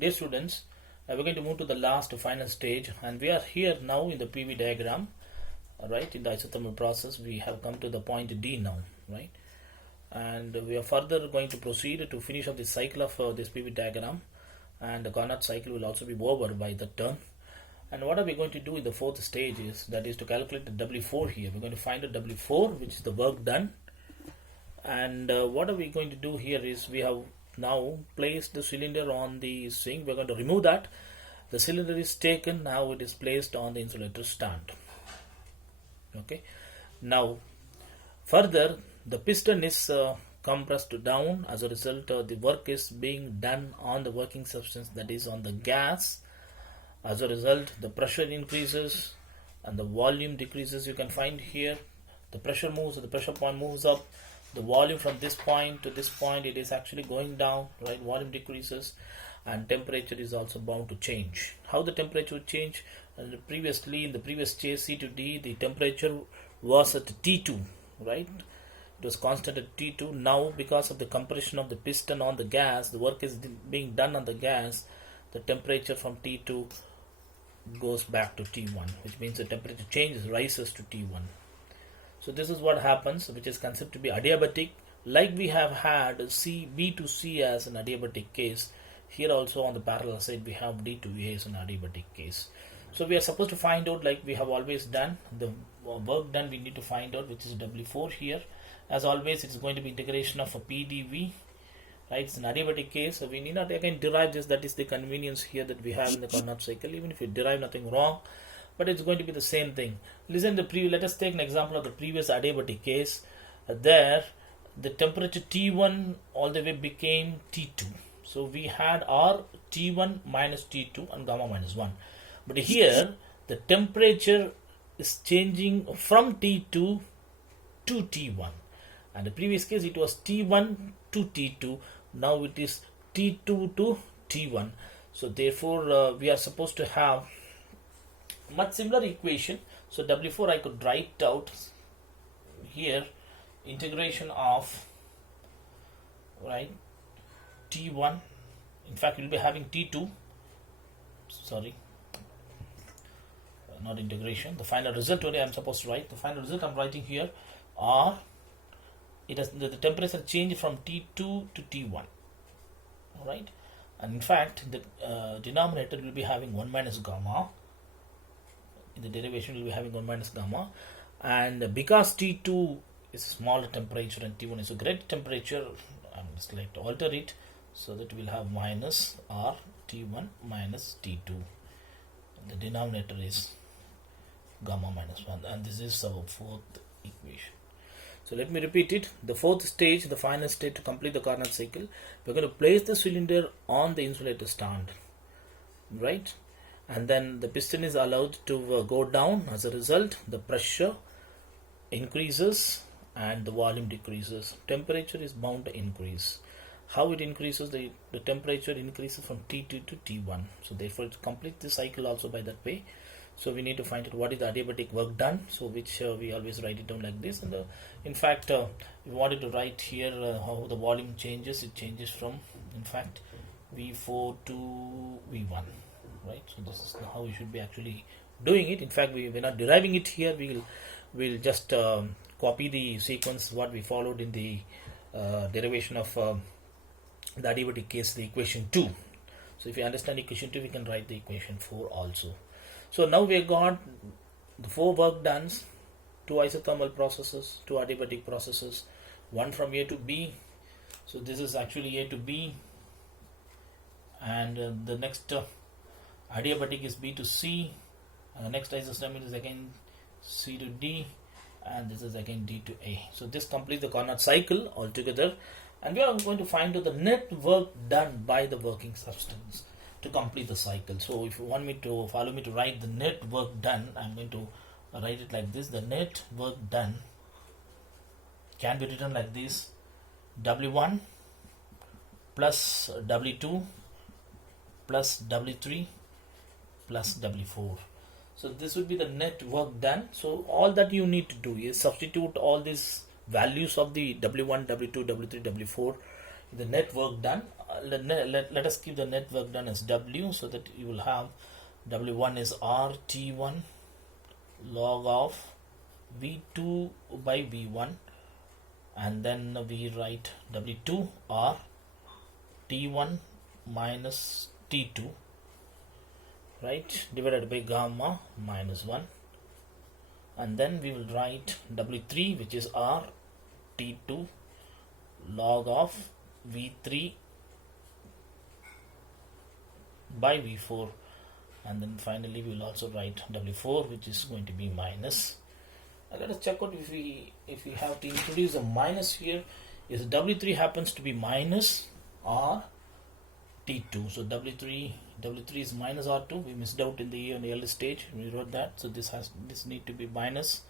Dear students, we're going to move to the last final stage, and we are here now in the PV diagram, right? In the isothermal process, we have come to the point D now, right? And we are further going to proceed to finish up the cycle of this PV diagram, and the Carnot cycle will also be over by the turn. And what are we going to do in the fourth stage is, that is to calculate the W4 here. We're going to find the W4, which is the work done. And what are we going to do here is, we have now placed the cylinder on the sink. We're going to remove that. The cylinder is taken, now it is placed on the insulator stand. Okay. Now further, the piston is compressed down. As a result, the work is being done on the working substance, that is on the gas. As a result, the pressure increases and the volume decreases. You can find here the pressure moves, so the pressure point moves up. The volume from this point to this point, it is actually going down, right? Volume decreases, and temperature is also bound to change. How the temperature would change? Previously, in the previous case, C to D, the temperature was at T2, right? It was constant at T2. Now, because of the compression of the piston on the gas, the work is being done on the gas. The temperature from T2 goes back to T1, which means the temperature changes, rises to T1. So this is what happens, which is considered to be adiabatic. Like we have had B to C as an adiabatic case, here also on the parallel side we have D to A as an adiabatic case. So we are supposed to find out, like we have always done, the work done we need to find out, which is W4 here. As always, it's going to be integration of a PdV, right? It's an adiabatic case, so we need not again derive this. That is the convenience here that we have in the Carnot cycle. Even if you derive, nothing wrong, but it's going to be the same thing. Listen, let us take an example of the previous adiabatic case. There, the temperature T1 all the way became T2. So we had our T1 minus T2 and gamma minus 1. But here, the temperature is changing from T2 to T1. And the previous case, it was T1 to T2. Now it is T2 to T1. So therefore, we are supposed to have much similar equation. So W4 I could write out here, integration of, right, T1. In fact, we'll be having T2, sorry, not integration, the final result today I'm supposed to write. The final result I'm writing here are, it has the temperature change from T2 to T1, alright. And in fact, the denominator will be having 1 minus gamma. In the derivation will be having 1 minus gamma, and because T2 is a smaller temperature and T1 is a greater temperature, I'm just like to alter it so that we'll have minus R T1 minus T2. The denominator is gamma minus 1, and this is our fourth equation. So let me repeat it. The fourth stage, the final stage to complete the Carnot cycle, we're going to place the cylinder on the insulator stand, right? And then the piston is allowed to go down. As a result, the pressure increases and the volume decreases. Temperature is bound to increase. How it increases? The temperature increases from T2 to T1. So therefore, it completes the cycle also by that way. So we need to find out what is the adiabatic work done. So which we always write it down like this. And in fact, we wanted to write here how the volume changes. It changes from, in fact, V4 to V1. Right, so this is how we should be actually doing it. In fact, we're not deriving it here. We'll just copy the sequence what we followed in the derivation of the adiabatic case, the equation 2. So if you understand equation 2, we can write the equation 4 also. So now we have got the 4 work done, 2 isothermal processes, 2 adiabatic processes, one from A to B. So this is actually A to B, and the next adiabatic is B to C, and the next isothermal is again C to D, and this is again D to A. So this completes the Carnot cycle altogether, and we are going to find out the net work done by the working substance to complete the cycle. So if you want me to follow me to write the net work done, I'm going to write it like this. The net work done can be written like this: W1 plus W2 plus W3 plus W4. So this would be the net work done. So all that you need to do is substitute all these values of the W1, W2, W3, W4, the net work done. let us keep the net work done as W, so that you will have W1 is R T1 log of V2 by V1, and then we write W2 R T1 minus T2, right, divided by gamma minus 1, and then we will write W3, which is R T2 log of V3 by V4, and then finally we will also write W4, which is going to be minus. Let us check out if we have to introduce a minus here, is W3 happens to be minus or T2. So W3 is minus R2. We missed out in the early stage. We wrote that. So this need to be minus,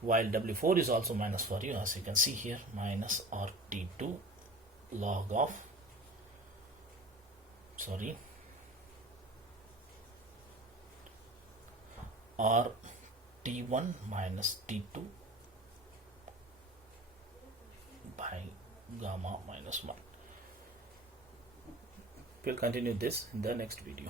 while W4 is also minus for you, as you can see here, minus RT2 log of RT1 minus T2 by gamma minus 1. We'll continue this in the next video.